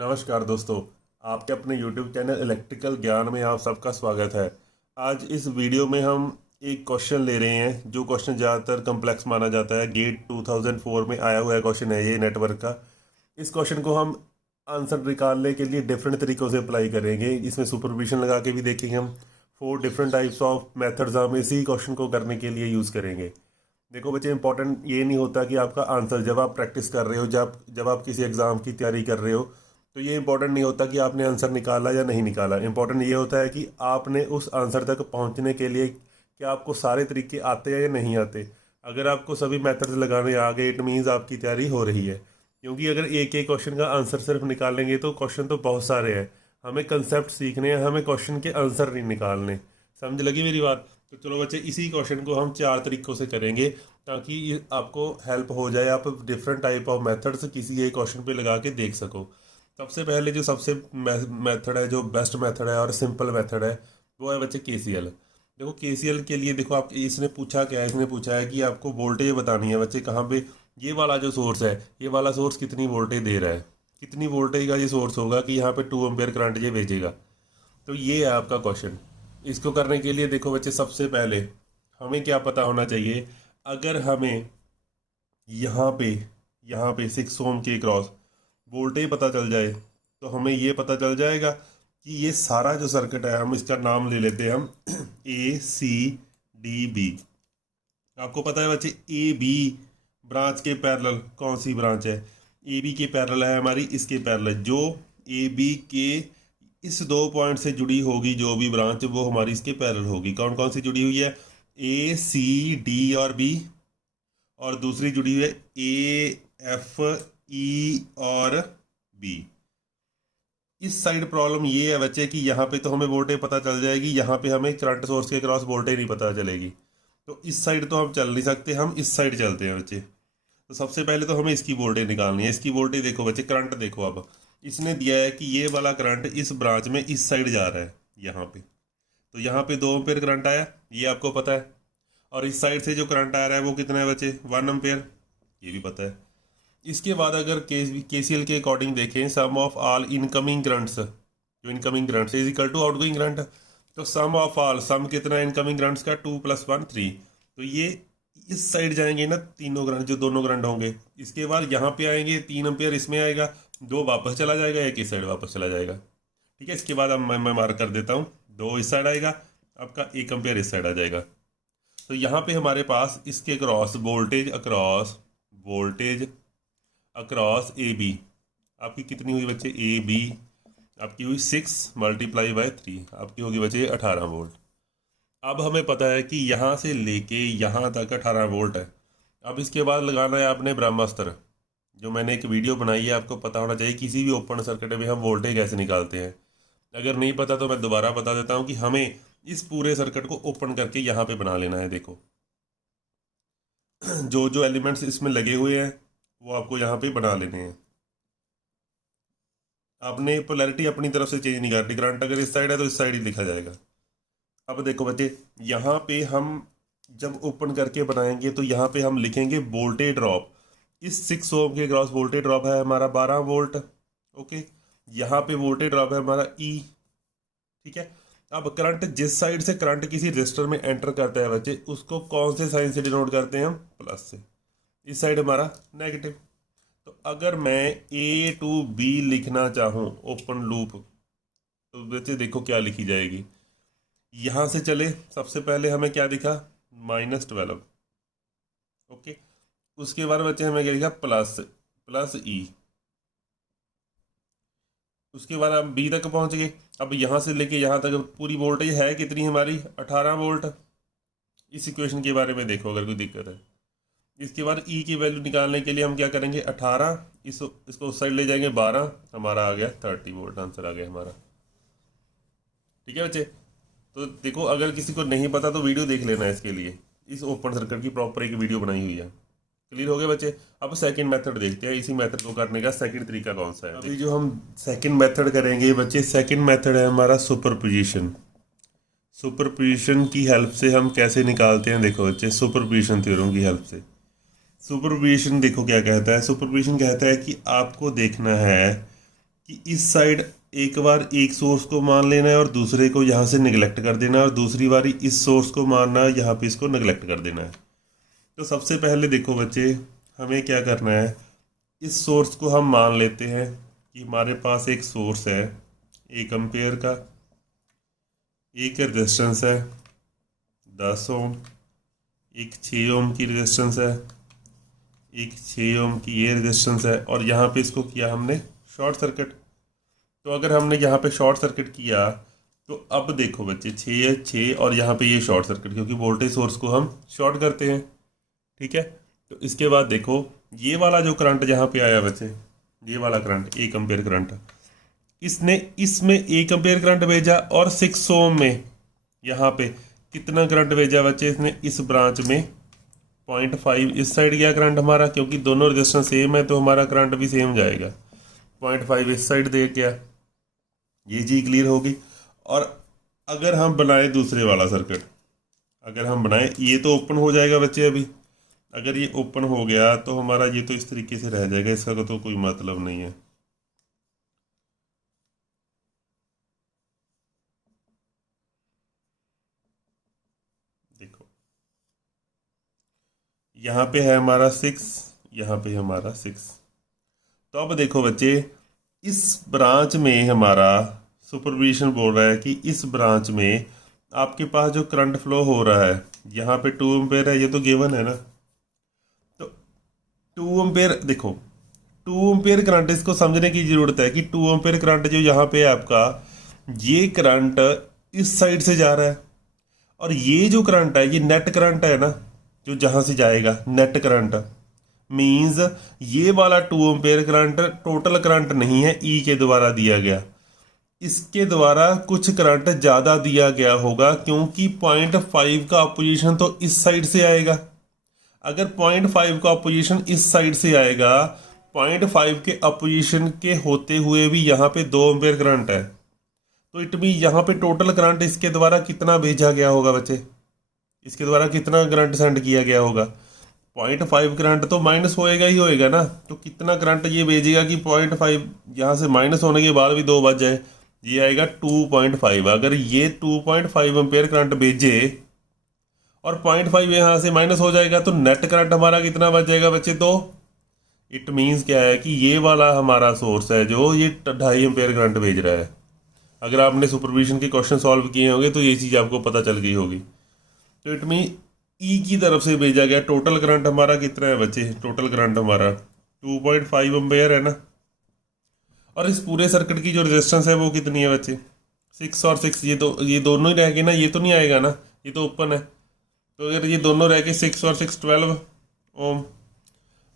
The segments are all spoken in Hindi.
नमस्कार दोस्तों, आपके अपने YouTube चैनल इलेक्ट्रिकल ज्ञान में आप सबका स्वागत है। आज इस वीडियो में हम एक क्वेश्चन ले रहे हैं जो क्वेश्चन ज़्यादातर कम्प्लेक्स माना जाता है। गेट 2004 में आया हुआ है क्वेश्चन है ये नेटवर्क का। इस क्वेश्चन को हम आंसर निकालने के लिए डिफरेंट तरीक़ों से अप्लाई करेंगे। इसमें सुपरविजन लगा के भी देखेंगे हम। 4 डिफरेंट टाइप्स ऑफ मेथड्स हम इसी क्वेश्चन को करने के लिए यूज़ करेंगे। देखो बच्चे, इंपॉर्टेंट ये नहीं होता कि आपका आंसर जब आप प्रैक्टिस कर रहे हो, जब आप किसी एग्ज़ाम की तैयारी कर रहे हो, तो ये इंपॉर्टेंट नहीं होता कि आपने आंसर निकाला या नहीं निकाला। इंपॉर्टेंट ये होता है कि आपने उस आंसर तक पहुंचने के लिए क्या आपको सारे तरीके आते हैं या नहीं आते। अगर आपको सभी मेथड्स लगाने आ गए, इट मीन्स आपकी तैयारी हो रही है। क्योंकि अगर एक एक क्वेश्चन का आंसर सिर्फ निकालेंगे तो क्वेश्चन तो बहुत सारे हैं। हमें कंसेप्ट सीखने हैं, हमें क्वेश्चन के आंसर नहीं निकालने। समझ लगी मेरी बात? तो चलो बच्चे, इसी क्वेश्चन को हम 4 तरीक़ों से करेंगे ताकि ये आपको हेल्प हो जाए। आप डिफरेंट टाइप ऑफ मेथड्स किसी एक क्वेश्चन पे लगा के देख सको। सबसे पहले जो सबसे मेथड है, जो बेस्ट मेथड है और सिंपल मेथड है, वो है बच्चे KCL। देखो KCL के लिए देखो, आप इसने पूछा क्या है, इसने पूछा है कि आपको वोल्टेज बतानी है बच्चे कहाँ पे। ये वाला जो सोर्स है, ये वाला सोर्स कितनी वोल्टेज दे रहा है, कितनी वोल्टेज का ये सोर्स होगा कि यहाँ पे 2 एम्पेयर करंट ये भेजेगा। तो ये है आपका क्वेश्चन। इसको करने के लिए देखो बच्चे, सबसे पहले हमें क्या पता होना चाहिए। अगर हमें यहाँ पे 6 ओम के क्रॉस वोल्टेज पता चल जाए तो हमें ये पता चल जाएगा कि ये सारा जो सर्किट है, हम इसका नाम ले लेते हैं हम ACDB। आपको पता है बच्चे, AB ब्रांच के पैरेलल कौन सी ब्रांच है? AB के पैरेलल है हमारी इसके पैरेलल। जो AB के इस 2 पॉइंट से जुड़ी होगी जो भी ब्रांच, वो हमारी इसके पैरेलल होगी। कौन कौन सी जुड़ी हुई है? ACD और B, और दूसरी जुड़ी हुई है AFE और B। इस साइड प्रॉब्लम ये है बच्चे कि यहाँ पे तो हमें वोल्टेज पता चल जाएगी, यहाँ पे हमें करंट सोर्स के क्रॉस वोल्टेज नहीं पता चलेगी। तो इस साइड तो हम चल नहीं सकते, हम इस साइड चलते हैं बच्चे। तो सबसे पहले तो हमें इसकी वोल्टेज निकालनी है। इसकी वोल्टेज देखो बच्चे, करंट देखो। अब इसने दिया है कि ये वाला करंट इस ब्रांच में इस साइड जा रहा है यहाँ पे। तो यहाँ पे 2 एम्पेयर करंट आया, ये आपको पता है। और इस साइड से जो करंट आ रहा है वो कितना है बच्चे? 1 एम्पेयर, ये भी पता है। इसके बाद अगर KCL के अकॉर्डिंग देखें, sum of all incoming currents, जो incoming currents is equal to outgoing current. तो सम ऑफ ऑल, सम कितना है इनकमिंग करंट्स का? 2 + 1 3। तो ये इस साइड जाएंगे ना तीनों करंट, जो दोनों करंट होंगे। इसके बाद यहाँ पे आएंगे 3 एम्पेयर इसमें आएगा, 2 वापस चला जाएगा, 1 इस साइड वापस चला जाएगा। ठीक है, इसके बाद अब मैं मार्क कर देता हूँ, 2 इस साइड आएगा, आपका 1 एम्पेयर इस साइड आ जाएगा। तो यहाँ पे हमारे पास इसके क्रॉस वोल्टेज अक्रॉस AB आपकी कितनी हुई बच्चे? AB आपकी हुई 6 × 3, आपकी होगी बच्चे 18 वोल्ट। अब हमें पता है कि यहाँ से लेके यहाँ तक 18 वोल्ट है। अब इसके बाद लगाना है आपने ब्रह्मास्त्र, जो मैंने एक वीडियो बनाई है। आपको पता होना चाहिए किसी भी ओपन सर्किट में हम वोल्टेज कैसे निकालते हैं। अगर नहीं पता तो मैं दोबारा बता देता हूँ कि हमें इस पूरे सर्किट को ओपन करके यहाँ पे बना लेना है। देखो जो जो एलिमेंट्स इसमें लगे हुए हैं वो आपको यहाँ पे बना लेने हैं। आपने पोलैरिटी अपनी तरफ से चेंज नहीं करनी। करंट अगर इस साइड है तो इस साइड ही लिखा जाएगा। अब देखो बच्चे, यहाँ पे हम जब ओपन करके बनाएंगे तो यहाँ पे हम लिखेंगे वोल्टेज ड्रॉप। इस 6 ओम के क्रॉस वोल्टेज ड्रॉप है हमारा 12 वोल्ट। ओके, यहाँ पे वोल्टेज ड्रॉप है हमारा E। ठीक है, अब करंट जिस साइड से करंट किसी रजिस्टर में एंटर करता है बच्चे, उसको कौन से साइन से डिनोट करते हैं हम? प्लस से। इस साइड हमारा नेगेटिव। तो अगर मैं A to B लिखना चाहूँ ओपन लूप, तो बच्चे देखो क्या लिखी जाएगी। यहाँ से चले, सबसे पहले हमें क्या दिखा? -12। ओके, उसके बाद बच्चे हमें क्या लिखा? Plus E। उसके बाद हम B तक पहुँच गए। अब यहाँ से लेके यहाँ तक पूरी वोल्टेज है कितनी हमारी? 18 वोल्ट। इस इक्वेशन के बारे में देखो अगर कोई दिक्कत है। इसके बाद E की वैल्यू निकालने के लिए हम क्या करेंगे? 18, इसको उस साइड ले जाएंगे, 12, हमारा आ गया 30 वोल्ट। आंसर आ गया हमारा। ठीक है बच्चे, तो देखो अगर किसी को नहीं पता तो वीडियो देख लेना है इसके लिए। इस ओपन सर्किट की प्रॉपर एक वीडियो बनाई हुई है। क्लियर हो गए बच्चे? अब सेकंड मेथड देखते हैं, इसी मेथड को करने का सेकंड तरीका कौन सा है। अभी जो हम सेकंड मेथड करेंगे बच्चे, सेकंड मेथड है हमारा सुपरपोजिशन। सुपरपोजिशन की हेल्प से हम कैसे निकालते हैं? देखो बच्चे, सुपरपोजिशन थ्योरम की हेल्प से। सुपरपोजिशन देखो क्या कहता है। सुपरपोजिशन कहता है कि आपको देखना है कि इस साइड एक बार एक सोर्स को मान लेना है और दूसरे को यहाँ से निगलेक्ट कर देना है, और दूसरी बारी इस सोर्स को मानना है, यहाँ पे इसको निगलेक्ट कर देना है। तो सबसे पहले देखो बच्चे, हमें क्या करना है, इस सोर्स को हम मान लेते हैं कि हमारे पास एक सोर्स है 1 एम्पेयर का, एक रेजिस्टेंस है 10 ओम, एक 6 ओम की रेजिस्टेंस है, एक 6 ओम की ये रेजिस्टेंस है, और यहाँ पे इसको किया हमने शॉर्ट सर्किट। तो अगर हमने यहाँ पे शॉर्ट सर्किट किया तो अब देखो बच्चे 6 और यहाँ पे ये शॉर्ट सर्किट, क्योंकि वोल्टेज सोर्स को हम शॉर्ट करते हैं, ठीक है। तो इसके बाद देखो ये वाला जो करंट जहाँ पे आया बच्चे, ये वाला करंट 1 एम्पेयर करंट, इसने इसमें 1 एम्पेयर करंट भेजा, और 6 ओम में यहाँ पे कितना करंट भेजा बच्चे, इसने इस ब्रांच में 0.5 इस साइड गया करंट हमारा, क्योंकि दोनों रेजिस्टेंस सेम है तो हमारा करंट भी सेम जाएगा। 0.5 इस साइड दे गया, ये चीज़ क्लियर होगी। और अगर हम बनाए दूसरे वाला सर्किट, अगर हम बनाए, ये तो ओपन हो जाएगा बच्चे अभी, अगर ये ओपन हो गया तो हमारा ये तो इस तरीके से रह जाएगा, इसका तो कोई मतलब नहीं है। देखो यहाँ पे है हमारा 6, यहाँ पे हमारा 6। तो अब देखो बच्चे, इस ब्रांच में हमारा सुपरपोजिशन बोल रहा है कि इस ब्रांच में आपके पास जो करंट फ्लो हो रहा है, यहाँ पे 2 एम्पेयर है, ये तो गिवन है ना। तो 2 एम्पेयर, देखो 2 एम्पेयर करंट, इसको समझने की ज़रूरत है कि 2 एम्पेयर करंट जो यहाँ पे है आपका, ये करंट इस साइड से जा रहा है, और ये जो करंट है ये नेट करंट है ना, जो जहाँ से जाएगा नेट करंट मीन्स ये वाला 2 एम्पेयर करंट टोटल करंट नहीं है, ई के द्वारा दिया गया, इसके द्वारा कुछ करंट ज़्यादा दिया गया होगा, क्योंकि 0.5 का अपोजिशन तो इस साइड से आएगा। अगर 0.5 का अपोजिशन इस साइड से आएगा, 0.5 के अपोजिशन के होते हुए भी यहाँ पे 2 एम्पेयर करंट है, तो इट मीन यहाँ पे टोटल करंट इसके द्वारा कितना भेजा गया होगा बच्चे, इसके द्वारा कितना करंट सेंड किया गया होगा। 0.5 करंट तो माइनस होएगा ही होएगा ना, तो कितना करंट ये भेजेगा कि 0.5 यहाँ से माइनस होने के बाद भी 2 बच जाए, ये आएगा 2.5। अगर ये 2.5 एम्पेयर करंट भेजे और 0.5 यहाँ से माइनस हो जाएगा, तो नेट करंट हमारा कितना बच जाएगा बच्चे, 2। इट मीन्स क्या है कि ये वाला हमारा सोर्स है जो ये 2.5 एम्पेयर करंट भेज रहा है। अगर आपने सुपरविजन के क्वेश्चन सॉल्व किए होंगे तो ये चीज़ आपको पता चल गई होगी। तो इट मीन ई की तरफ से भेजा गया टोटल करंट हमारा कितना है बच्चे, टोटल करंट हमारा 2.5 एम्पेयर है ना। और इस पूरे सर्किट की जो रेजिस्टेंस है वो कितनी है बच्चे, 6 और 6, ये दोनों ही रह गए ना, ये तो नहीं आएगा ना, ये तो ओपन है। तो अगर ये दोनों रह के 6 और 6 12 ओम,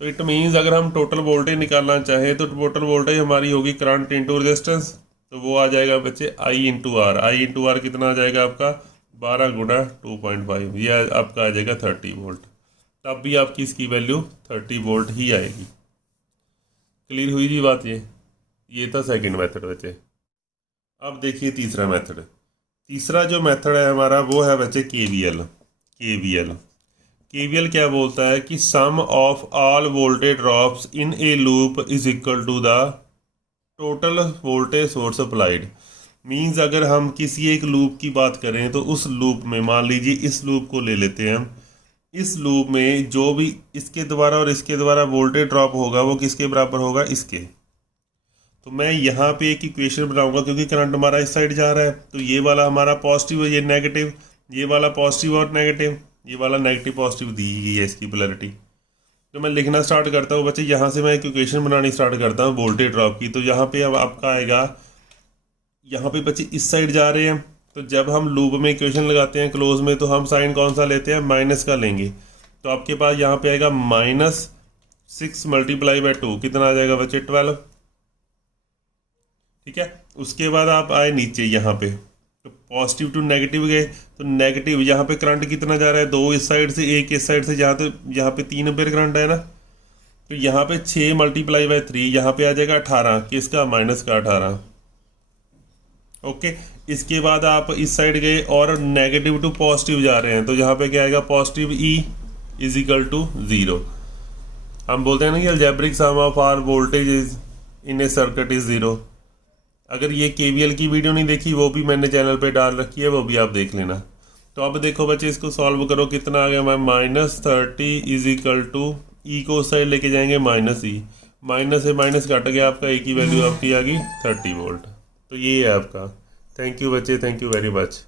तो इट मीन्स अगर हम टोटल वोल्टेज निकालना चाहें तो टोटल वोल्टेज हमारी होगी करंट इंटू रेजिस्टेंस, तो वो आ जाएगा बच्चे I into R. I into R कितना आ जाएगा आपका, 12 गुणा 2.5, यह आपका आ जाएगा 30 वोल्ट। तब भी आपकी इसकी वैल्यू 30 वोल्ट ही आएगी। क्लियर हुई जी बात। ये था सेकंड मेथड बच्चे। अब देखिए तीसरा मेथड। तीसरा जो मेथड है हमारा वो है बच्चे केवीएल। केवीएल क्या बोलता है कि sum of all voltage drops in a loop is equal to the total voltage source applied. Means अगर हम किसी एक लूप की बात करें तो उस लूप में, मान लीजिए इस लूप को ले लेते हैं हम, इस लूप में जो भी इसके द्वारा और इसके द्वारा वोल्टेज ड्रॉप होगा वो किसके बराबर होगा, इसके। तो मैं यहाँ पे एक इक्वेशन बनाऊंगा, क्योंकि करंट हमारा इस साइड जा रहा है, तो ये वाला हमारा पॉजिटिव है, ये नेगेटिव, ये वाला पॉजिटिव और नेगेटिव, ये वाला नेगेटिव पॉजिटिव दी गई है इसकी पोलैरिटी। तो मैं लिखना स्टार्ट करता हूँ बच्चे, यहाँ से मैं एक इक्वेशन बनानी स्टार्ट करता हूँ वोल्टेज ड्रॉप की। तो यहाँ पे अब आपका आएगा, यहाँ पे बच्चे इस साइड जा रहे हैं, तो जब हम लूप में इक्वेशन लगाते हैं क्लोज में, तो हम साइन कौन सा लेते हैं, माइनस का लेंगे। तो आपके पास यहाँ पे आएगा -6 × 2 कितना आ जाएगा बच्चे, 12। ठीक है। उसके बाद आप आए नीचे यहाँ पे, तो पॉजिटिव टू नेगेटिव गए, तो नेगेटिव यहाँ पे करंट कितना जा रहा है, 2 इस साइड से 1 इस साइड से, जहाँ तो यहाँ पे 3 एम्पेयर करंट है ना। तो यहाँ पे 6 × 3 यहाँ पे आ जाएगा 18, किसका, माइनस का 18। ओके। इसके बाद आप इस साइड गए और नेगेटिव टू पॉजिटिव जा रहे हैं, तो यहाँ पे क्या आएगा, positive E is equal to 0। हम बोलते हैं ना कि algebraic sum of our voltage is in a circuit is 0। अगर ये KVL की वीडियो नहीं देखी वो भी मैंने चैनल पे डाल रखी है, वो भी आप देख लेना। तो अब देखो बच्चे इसको सॉल्व करो, कितना आ गया हमारा -30 इज इक्वल टू ई को उस साइड लेके जाएंगे -E, माइनस से माइनस कट गया, आपका ए की वैल्यू आपकी आ गई 30 वोल्ट। तो ये है आपका। थैंक यू बच्चे, थैंक यू वेरी मच।